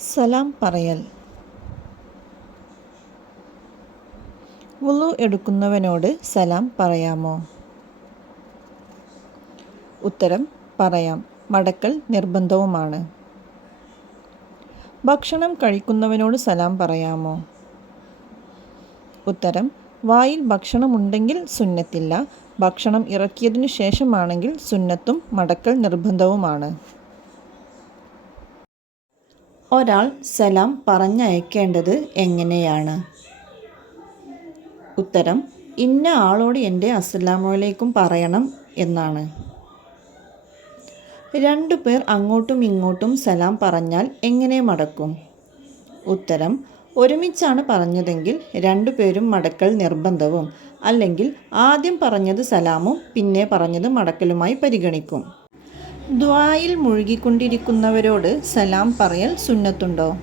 സലാം പറയൽ. വുളു എടുക്കുന്നവനോട് സലാം പറയാമോ? ഉത്തരം പറയാം. മടക്കൽ നിർബന്ധവുമാണ്. ഭക്ഷണം കഴിക്കുന്നവനോട് സലാം പറയാമോ? ഉത്തരം വായിൽ ഭക്ഷണമുണ്ടെങ്കിൽ സുന്നത്തില്ല. ഭക്ഷണം ഇറക്കിയതിനു ശേഷമാണെങ്കിൽ സുന്നത്തും മടക്കൽ നിർബന്ധവുമാണ്. ഒരാൾ സലാം പറഞ്ഞയക്കേണ്ടത് എങ്ങനെയാണ്? ഉത്തരം ഇന്ന ആളോട് എന്റെ അസ്സലാമലൈക്കും പറയണം എന്നാണ്. രണ്ടു പേർ അങ്ങോട്ടും ഇങ്ങോട്ടും സലാം പറഞ്ഞാൽ എങ്ങനെ മടക്കും? ഉത്തരം ഒരുമിച്ചാണ് പറഞ്ഞതെങ്കിൽ രണ്ടു പേരും മടക്കൽ നിർബന്ധവും അല്ലെങ്കിൽ ആദ്യം പറഞ്ഞത് സലാമും പിന്നെ പറഞ്ഞത് മടക്കലുമായി പരിഗണിക്കും. ദ്വായിൽ മുഴുകിക്കൊണ്ടിരിക്കുന്നവരോട് സലാം പറയൽ സുന്നത്തുണ്ടോ?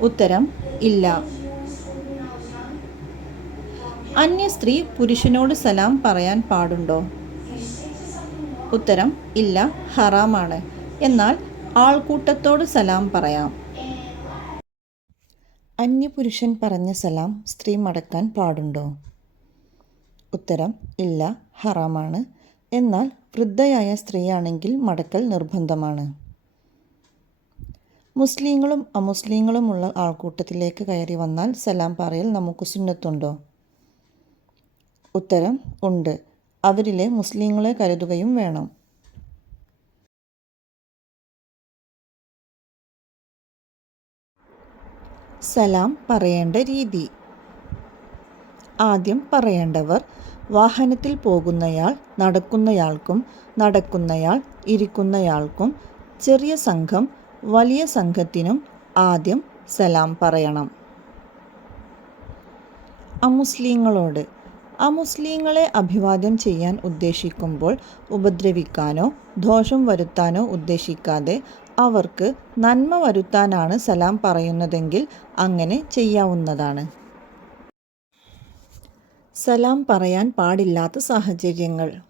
ഉത്തരം ഇല്ല. അന്യ സ്ത്രീ പുരുഷനോട് സലാം പറയാൻ പാടുണ്ടോ? ഉത്തരം ഇല്ല ഹറാമാണ്. എന്നാൽ ആൾക്കൂട്ടത്തോട് സലാം പറയാം. അന്യപുരുഷൻ പറഞ്ഞ സലാം സ്ത്രീ മടക്കാൻ പാടുണ്ടോ? ഉത്തരം ഇല്ല ഹറാമാണ്. എന്നാൽ വൃദ്ധയായ സ്ത്രീയാണെങ്കിൽ മടക്കൽ നിർബന്ധമാണ്. മുസ്ലിങ്ങളും അമുസ്ലിങ്ങളുമുള്ള ആൾക്കൂട്ടത്തിലേക്ക് കയറി വന്നാൽ സലാം പറയൽ നമുക്ക് സുന്നത്തുണ്ടോ? ഉത്തരം ഉണ്ട്. അവരിലെ മുസ്ലിങ്ങളെ കരുതുകയും വേണം. സലാം പറയേണ്ട രീതി. ആദ്യം പറയേണ്ടവർ വാഹനത്തിൽ പോകുന്നയാൾ നടക്കുന്നയാൾക്കും നടക്കുന്നയാൾ ഇരിക്കുന്നയാൾക്കും ചെറിയ സംഘം വലിയ സംഘത്തിനും ആദ്യം സലാം പറയണം. അമുസ്ലിങ്ങളോട് അമുസ്ലിങ്ങളെ അഭിവാദ്യം ചെയ്യാൻ ഉദ്ദേശിക്കുമ്പോൾ ഉപദ്രവിക്കാനോ ദോഷം വരുത്താനോ ഉദ്ദേശിക്കാതെ അവർക്ക് നന്മ വരുത്താനാണ് സലാം പറയുന്നതെങ്കിൽ അങ്ങനെ ചെയ്യാവുന്നതാണ്. സലാം പറയാൻ പാടില്ലാത്ത സാഹചര്യങ്ങൾ.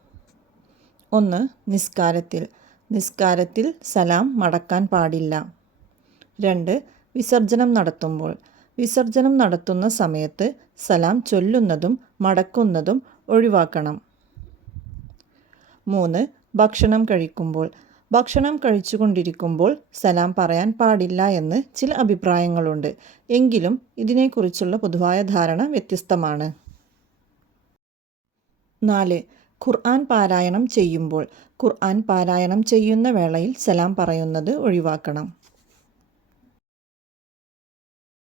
ഒന്ന് നിസ്കാരത്തിൽ. നിസ്കാരത്തിൽ സലാം മടക്കാൻ പാടില്ല. രണ്ട് വിസർജനം നടത്തുമ്പോൾ. വിസർജനം നടത്തുന്ന സമയത്ത് സലാം ചൊല്ലുന്നതും മടക്കുന്നതും ഒഴിവാക്കണം. മൂന്ന് ഭക്ഷണം കഴിക്കുമ്പോൾ. ഭക്ഷണം കഴിച്ചുകൊണ്ടിരിക്കുമ്പോൾ സലാം പറയാൻ പാടില്ല എന്ന് ചില അഭിപ്രായങ്ങളുണ്ട്. എങ്കിലും ഇതിനെക്കുറിച്ചുള്ള പൊതുവായ ധാരണ വ്യത്യസ്തമാണ്. നാല് ഖുർആൻ പാരായണം ചെയ്യുമ്പോൾ ഖുർആൻ പാരായണം ചെയ്യുന്ന വേളയിൽ സലാം പറയുന്നത് ഒഴിവാക്കണം.